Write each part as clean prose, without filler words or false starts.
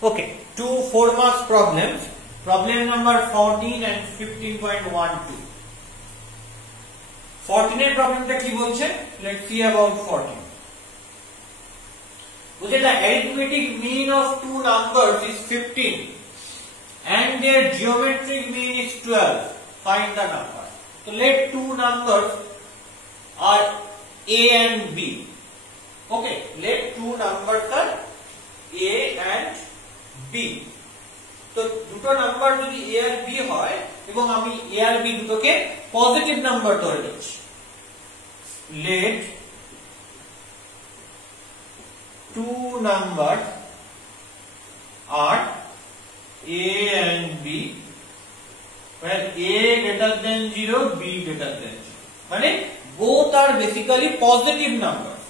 Okay, two 4 marks problems. Problem number 14 and 15.12. 14 এর প্রবলেমটা কি বলছে? Let's see about 14. বলছে the arithmetic mean of two numbers is 15 and their geometric mean is 12. Find the number. So let two numbers are A and B. Okay, let two numbers are A and B. তো দুটো number যদি A R B হয় এবং আমি A R B দুটোকে positive number ধরে নিচ্ছি, let two numbers are A and B where A greater than 0, B greater than 0. মানে both are basically positive numbers.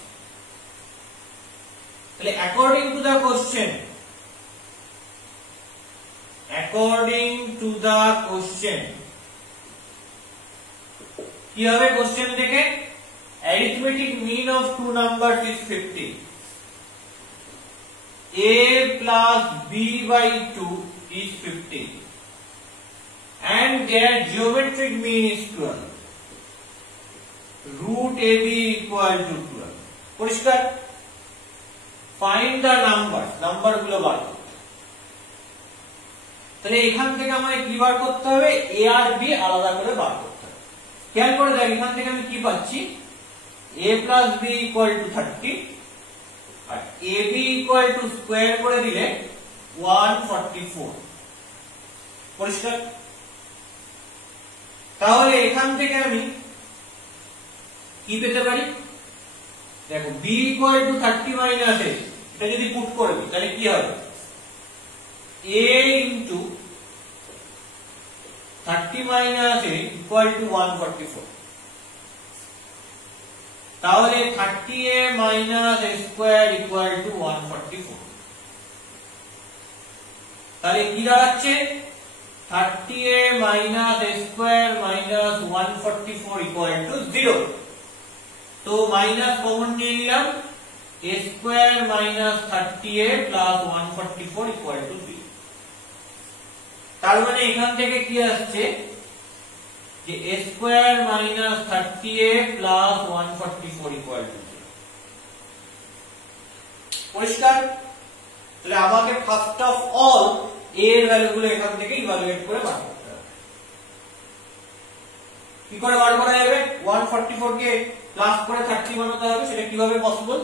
তাহলে according to the question, কি হবে কোশ্চেন দেখে? arithmetic mean of two numbers is 50. A plus B by 2 is 50 and their geometric mean is 12. Root AB equal to 12. পরিষ্কার? Find the numbers. Number গুলো বার করতে। তাহলে এখান থেকে আমায় কি বার করতে হবে? A আর B আলাদা করে বার করতে হবে। খেয়াল করে দেখ, এখান থেকে আমি কি পাচ্ছি? A plus B equal to 30 আর AB equal to স্কয়ার করে দিলে 144। পরিষ্কার? তাহলে এখান থেকে আমি কি পেতে পারি? দেখো, B equal to 30 minus A, এটা যদি পুট করবি তাহলে কি হবে? A into 30 minus A equal to 144. তাহলে 30A minus A square equal to 144. তাহলে কি দাঁড়াচ্ছে? 30A minus A square minus 144 equal to 0. তো মাইনাস কমন নিয়ে নিলাম, A square minus 30A plus 144 equal to 0. তার মানে এখান থেকে কি আসছে? যে A square minus 30A plus 144 equal to 0. পরিষ্কার? তাহলে আমাকে ফার্স্ট অফ অল A এর ভ্যালুগুলো এখান থেকে ইভালুয়েট করে বার করতে হবে। কি করে বার করা যাবে? 144 কে প্লাস করে 30 বানাতে হবে, সেটা কিভাবে পসিবল?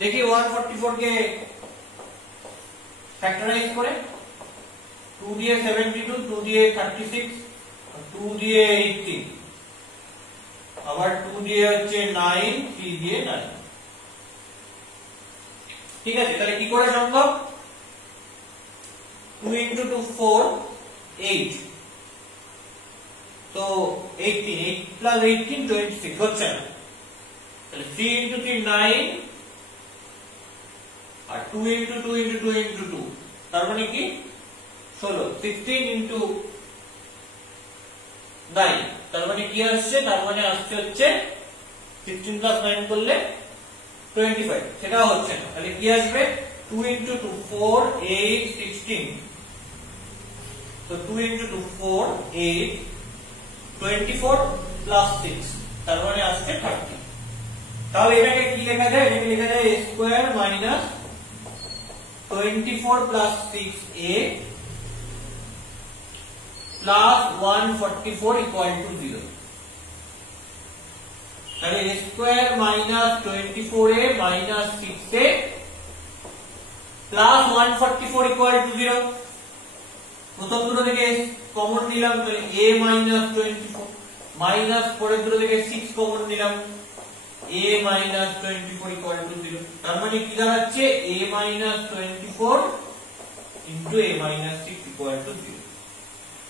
দেখি 144 কে ফ্যাক্টরাইজ করে 2 দিয়ে 72, 2 দিয়ে 36, 2 দিয়ে 18, আবার 2 দিয়ে হচ্ছে 9, 3 দিয়ে 9। ঠিক আছে, তাহলে কি করে সম্ভব? 2 into 2 4, 8, তো 18, 8 plus 18 26 হচ্ছে না। তাহলে 3 into 3 9 আর 2 into 2 into 2 into 2, তার মানে কি 16, 16 into 9, তার মানে কি আসছে? তার মানে আসছে হচ্ছে 16 plus 9 করলে 25, সেটাও হচ্ছে না। তাহলে কি আসবে? 2 into 2 4, 8, 16, তো 2 into 2 4, 8, 24 plus 6, তার মানে আসছে 30। তাহলে এটাকে কি লেখা যায়? এটাকে লেখা যায় A square minus 24 plus 6A plus 144 equal to 0. তাহলে A square minus 24A minus 6A plus 144 equal to 0. প্রথম দুটো থেকে কমন নিলাম, তাহলে A minus 24 মাইনাস পরের দুটো থেকে 6 কমন নিলাম, A minus 24 equal to 0. তার মানে কি দাঁড়াচ্ছে? A minus 24 into A minus 6 equal to 0.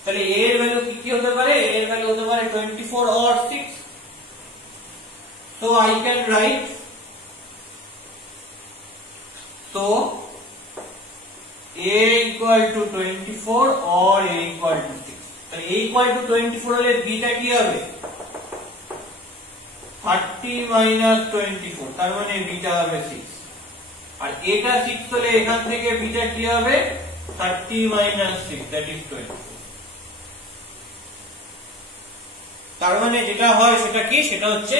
তাহলে A এর ভ্যালু কি হতে পারে? A এর ভ্যালু হতে পারে 24 or 6. So I can write, so A equal to 24 or A equal to 6. তাহলে A equal to 24 হলে B টা কি হবে? 30 minus 24, তার মানে B টা হবে 6। আর এটা 6 হলে এখান থেকে বিটা কি হবে 30 - 6 that is 24। তার মানে যেটা হয় সেটা কি, সেটা হচ্ছে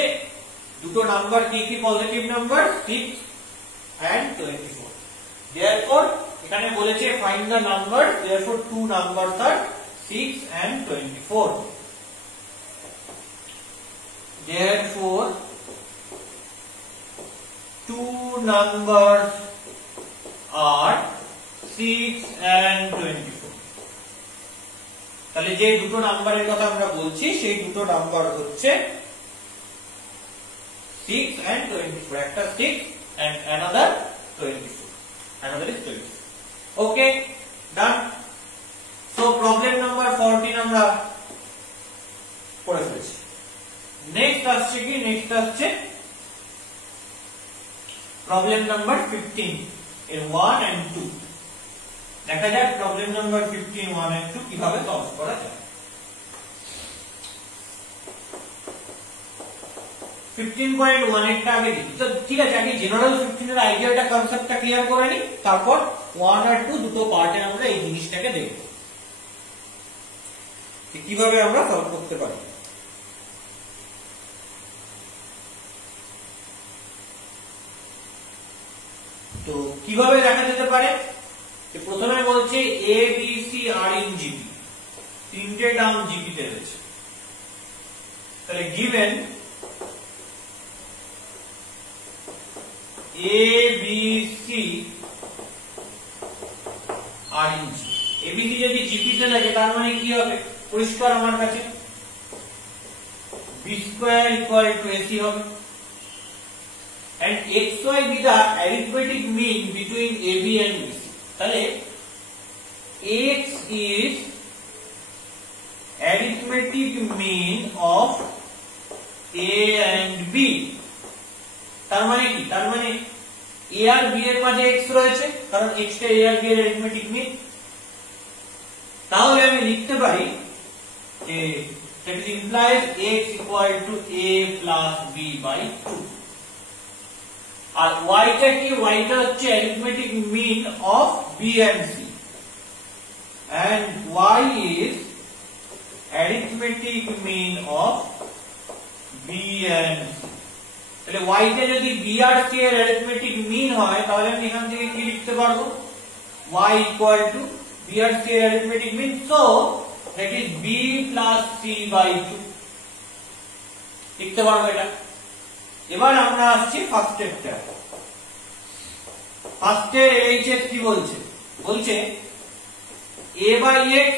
দুটো নাম্বার কি কি পজিটিভ নাম্বার 6 and 24। therefore এখানে বলেছে find the number, therefore two numbers are 6 and 24। therefore two numbers are 6 and 24। তাহলে যে দুটো নাম্বারের কথা আমরা বলছি সেই দুটো নাম্বার হচ্ছে 6 and 24, একটা 6 and another 24, another is 24। okay, done। so problem number 14 আমরা পড়ে ফেলেছি। নেক্সট আসছে কি, নেক্সট আসছে প্রবলেম নাম্বার 15 এর 1 and 2। দেখা যাক প্রবলেম নাম্বার 15 1 and 2 কিভাবে সলভ করা যায়। 15.1 এরটা আগে দেখি। তো ঠিক আছে, আগে জেনারেল 15 এর আইডিয়াটা কনসেপ্টটা ক্লিয়ার করে নি, তারপর 1 আর 2 দুটো পার্টে আমরা এই জিনিসটাকে দেখব কিভাবে আমরা সলভ করতে পারি। তো কিভাবে দেখা যেতে পারে, প্রথমে বলছে A B C are in GP, তিনটে টার্ম জিপি তে রয়েছে। তাহলে given A B C are in GP, ABC যদি জিপি তে থাকে তার মানে কি হবে পরিষ্কার আমার কাছে, B square equal to AC হবে। and xy be the arithmetic mean between AB and BC। তাহলে x is arithmetic mean of A and B। তার মানে কি, তার মানে A আর B এর মাঝে x রয়েছে, কারণ x টা A আর B এর arithmetic mean। তাহলে আমি লিখতে পারি যে that implies x equal to A plus B by 2। R y টা কি, y টা হচ্ছে arithmetic mean of B and C, and y is arithmetic mean of B and C। তাহলে y টা যদি B আর C এর arithmetic mean হয় তাহলে আমি এখান থেকে কি লিখতে পারবো, y equal to B R C এর arithmetic mean, so that is B plus C by 2 লিখতে পারবো এটা। এবার আমরা আসছি ফার্স্ট স্টেপটা। ফার্স্টে এইচএস কি বলছে, বলছে a by x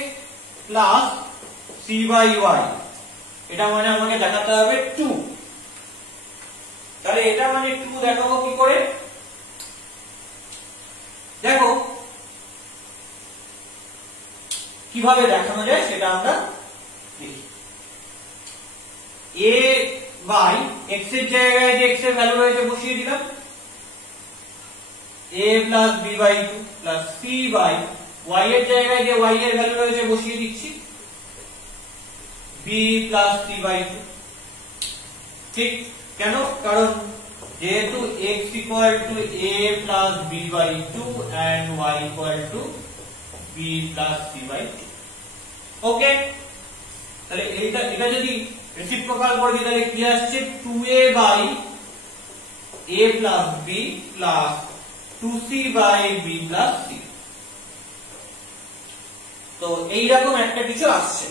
plus c by y, এটা মানে আমাকে দেখাতে হবে 2। তাহলে এটা মানে 2 দেখাবো কি করে, দেখো কিভাবে দেখানো যায় সেটা আমরা দেখি। a by x এর জায়গায় যে x এর ভ্যালু রয়েছে বসিয়ে দিলাম, a plus b by 2 plus c by y এর জায়গায় যে y এর ভ্যালু রয়েছে বসিয়ে দিচ্ছি, b plus c by 2। ঠিক, কেন, কারণ যেহেতু x equal to a plus b by 2 and y equal to b plus c by 2। ওকে, তাহলে এটা যদি রেসিপ্রোকাল করে দিই তাহলে কি আসছে, 2a by a plus b plus 2c by b plus c। তো এইরকম একটা কিছু আসছে,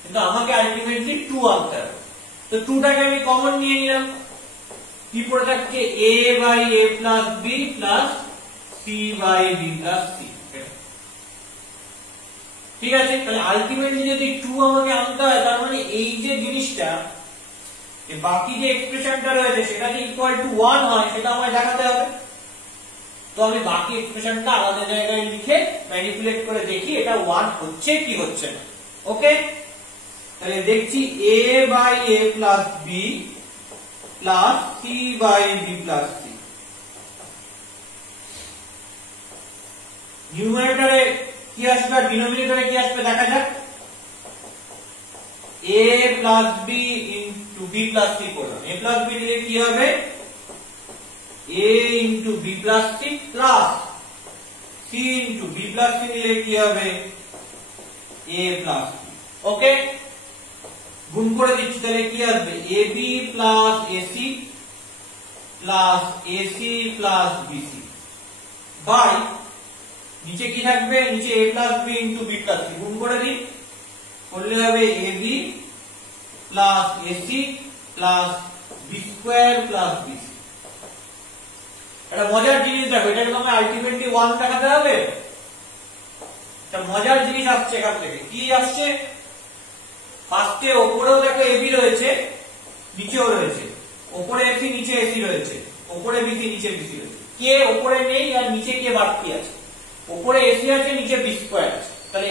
কিন্তু আমাকে আলটিমেটলি 2 আনতে হবে। তো 2 টাকে আমি কমন নিয়ে নিলাম, কি পড়ে থাকছে a by a plus b plus c by b plus c। ঠিক আছে, তাহলে আলটিমেটলি যদি 2 আমাকে আনতে হয় তার মানে এই যে জিনিসটা, বাকি যে এক্সপ্রেশনটা রয়েছে সেটা যে ইকুয়াল টু 1 হয় সেটা আমায় দেখাতে হবে। তো আমি বাকি এক্সপ্রেশনটা আলাদা জায়গায় লিখে ম্যানিপুলেট করে দেখি এটা 1 হচ্ছে কি হচ্ছে না। ওকে, তাহলে দেখছি a by a plus b plus c by b plus c। নিউমারেটরে কি আসবে আর ডিনোমিনেটরে কি আসবে দেখা যাক। a plus b into b plus c করলাম, a plus b দিলে কি হবে a into b plus c plus c into b plus c নিলে কি হবে a plus b। ওকে, গুণ করে দিচ্ছি, তাহলে কি আসবে ab plus ac plus ac plus bc by নিচে কি থাকবে, নিচে a plus b into b plus c গুণ করে দিই, করলে হবে ab plus ac plus b square plus bc। এটা মজার জিনিস দেখো, এটাকে তোমাকে আলটিমেটলি 1 দেখাতে হবে। এটা মজার জিনিস আসছে এখান থেকে, কি আসছে, ফার্স্টে উপরেও দেখো ab রয়েছে, নিচেও রয়েছে, উপরে ac নিচে ac রয়েছে, উপরে bc নিচে bc রয়েছে, কে উপরে নেই আর নিচে কে বাড়তি আছে, উপরে ac আছে নিচে b স্কয়ার আছে, তাহলে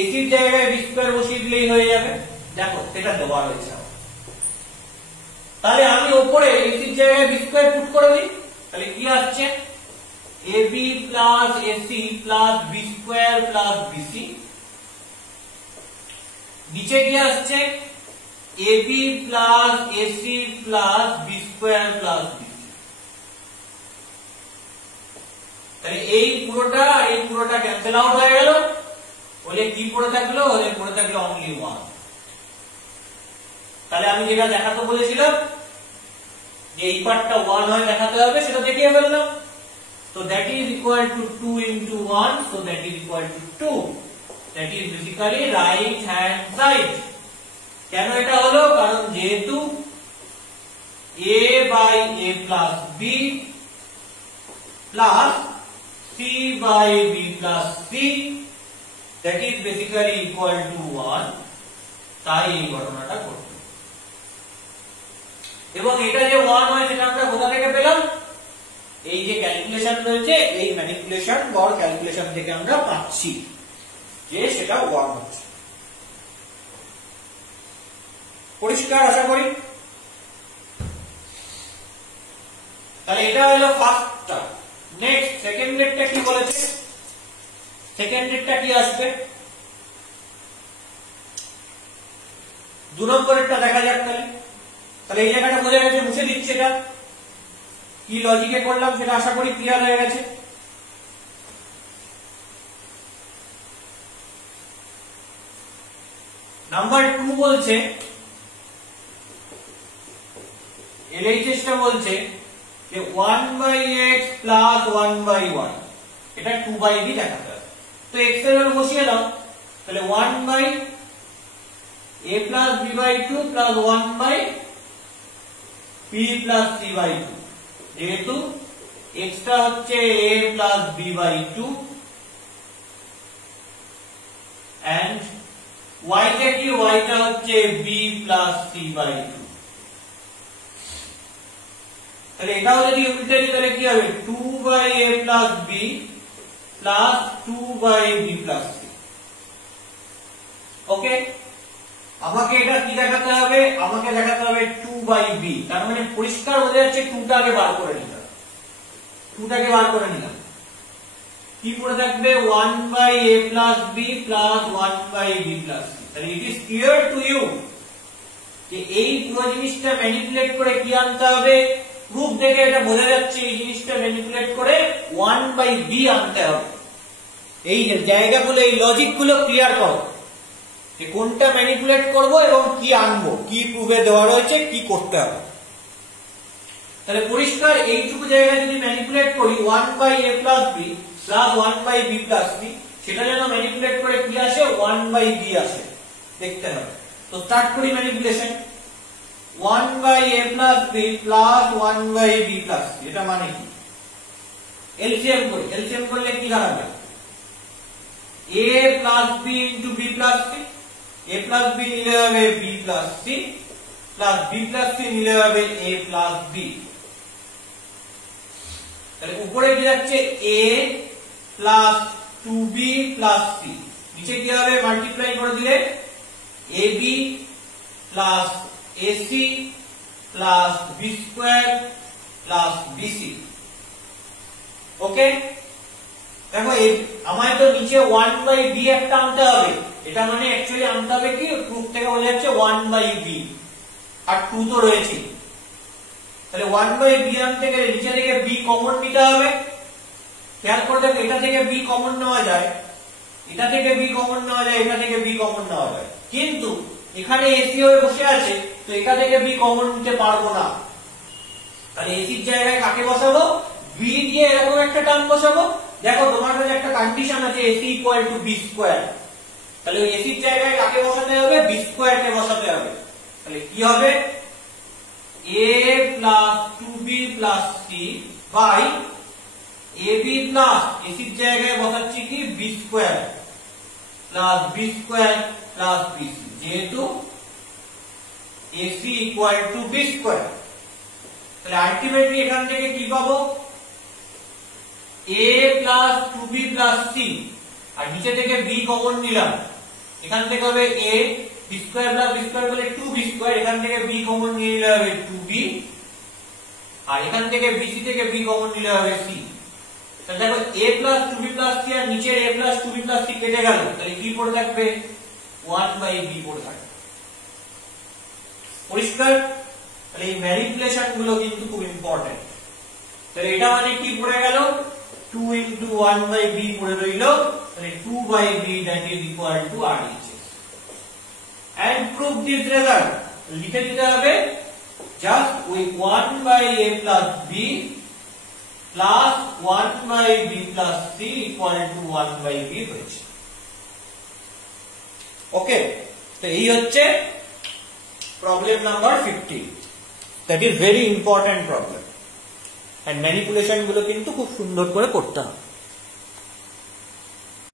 ac এর জায়গায় b স্কয়ার বসিয়ে দিলেই হয়ে যাবে। দেখো এটা দেওয়া রয়েছে, তাহলে আমি উপরে ac এর জায়গায় b স্কয়ার পুট করে দিই, তাহলে কি আসছে ab plus ac plus b square plus bc, নিচে কি আসছে ab plus ac plus b square plus bc। তাহলে এই পুরোটা ক্যান্সেল আউট হয়ে গেল, বলে কি পড়ে থাকলো, ওরে পড়ে থাকলো অনলি 1। তাহলে আমি যেটা দেখাতে বলেছিলাম যে এই পার্টটা 1 হয় দেখাতে হবে, সেটা দেখিয়ে ফেললাম। So that is equal to 2 into 1, so that is equal to 2, that is basically right hand side। কেন এটা হলো, কারণ যেহেতু a by a plus b plus c by b plus c that is basically equal to 1, তাই এই ঘটনাটা ঘটলো। এবং এটা যে 1 হয় সেটা আমরা কোথা থেকে পেলাম, এই যে ক্যালকুলেশন রয়েছে, এই ম্যানিপুলেশন বা ক্যালকুলেশন থেকে আমরা পাচ্ছি যে সেটা 1 হচ্ছে। পরিষ্কার আশা করি। তাহলে এটা হলো ফার্স্টটা। নেক্সট সেকেন্ড রেটটা কি বলেছে, সেকেন্ড রেটটা কি আসবে, 2 নম্বরেরটা দেখা যাক। তাহলে এই জায়গাটা বোঝা গেছে, মুছে দিচ্ছি, এটা কি লজিকে করলাম সেটা আশা করি ক্লিয়ার হয়ে গেছে। নাম্বার 2 বলছে, LHS টা বলছে যে 1/x plus 1/1, এটা 2/b দেখাতে হবে। তো x এর মান বসিয়ে দাও, তাহলে 1/a plus b/2 plus 1/b plus c/2, যেহেতু x টা হচ্ছে a plus b/2 and y টা কি, y টা হচ্ছে b plus c/2। তাহলে এটাও যদি উল্টে দিই তাহলে কি হবে, 2/a plus b plus 2/b plus c। ওকে, আমাকে এটা কি দেখাতে হবে, আমাকে দেখাতে হবে 2/b, তার মানে পরিষ্কার বোঝা যাচ্ছে 2 টাকে বার করে নিলাম, 2 টাকে বার করে নিলাম, কি পড়ে থাকবে 1/a plus b plus 1/b plus c। তাহলে it is clear to you যে এই পুরো জিনিসটা ম্যানিপুলেট করে কি আনতে হবে, প্রুফ দেখে এটা বোঝা যাচ্ছে এই জিনিসটা ম্যানিপুলেট করে 1/b আনতে হবে। এই জায়গাগুলো, এই লজিকগুলো ক্লিয়ার করো যে কোনটা ম্যানিপুলেট করব এবং কি আনবো, কি প্রুফে দেওয়া রয়েছে, কি করতে হবে। তাহলে পরিষ্কার এইটুকু জায়গায় যদি ম্যানিপুলেট করি 1/a plus b plus 1/b plus c, সেটা যেন ম্যানিপুলেট করে কি আসে, 1/b আসে, দেখতে হবে। তো স্টার্ট করি manipulation, 1/a plus b plus 1/b plus c, এটা মানে কি, এলসিএম করি, এলসিএম করলে কি দাঁড়াবে, a plus b into b plus c, a plus b নিলে হবে b plus c plus b plus c নিলে হবে a plus b। তাহলে উপরে কি যাচ্ছে a plus 2b plus c, নিচে কি হবে, মাল্টিপ্লাই করে দিলে ab plus ac plus b square plus bc। ওকে, দেখো আমায় তো নিচে 1/b একটা আনতে হবে, এটা মানে অ্যাকচুয়ালি আনতে হবে কি, প্রুফ থেকে বোঝা যাচ্ছে 1/b, আর 2 তো রয়েছে। তাহলে 1/b আনতে গেলে নিচে থেকে b কমন নিতে হবে। খেয়াল করে দেখো, এটা থেকে b কমন নেওয়া যায়, এটা থেকে b কমন নেওয়া যায়, এটা থেকে b কমন নেওয়া যায়, কিন্তু এখানে ac হয়ে বসে আছে, তো এটা থেকে b কমন নিতে পারবো না। তাহলে ac এর জায়গায় কাকে বসাবো? b দিয়ে এরকম একটা টার্ম বসাবো। দেখো তোমার কাছে একটা কন্ডিশন আছে ac = b স্কয়ার, তাহলে ওই ac এর জায়গায় কাকে বসাতে হবে? b স্কয়ার কে বসাতে হবে। তাহলে কি হবে? a plus 2b plus c by ab plus ac এর জায়গায় বসাচ্ছি কি b square plus b square plus bc, যেহেতু ac = b স্কয়ার। তাহলে আলটিমেটলি এখান থেকে কি পাবো? a plus 2b plus c, আর নিচে থেকে b কমন নিলাম, এখান থেকে হবে a b square plus b square বলে 2b স্কয়ার, এখান থেকে b কমন নিয়ে নিলে হবে 2b, আর এখান থেকে bc থেকে b কমন নিলে হবে c। তাহলে দেখো a plus 2b plus c আর নিচের a plus 2b plus c কেটে গেল, তাহলে কি পড়ে থাকবে? 1/b পড়ে থাকবে। পরিষ্কার? তাহলে এই ম্যানিপুলেশন গুলো কিন্তু খুব ইম্পর্টেন্ট। তাহলে এটা মানে কি পড়ে গেল? 2 into 1/b পড়ে রইল, তাহলে 2/b that is equal to RHS। and prove this result, লিখে দিতে হবে just ওই 1/a plus b plus 1/b plus c equal to 1/b হয়েছে। ওকে, তো এই হচ্ছে problem number 15। that is very important problem, and manipulation গুলো কিন্তু খুব সুন্দর করে করতে হবে।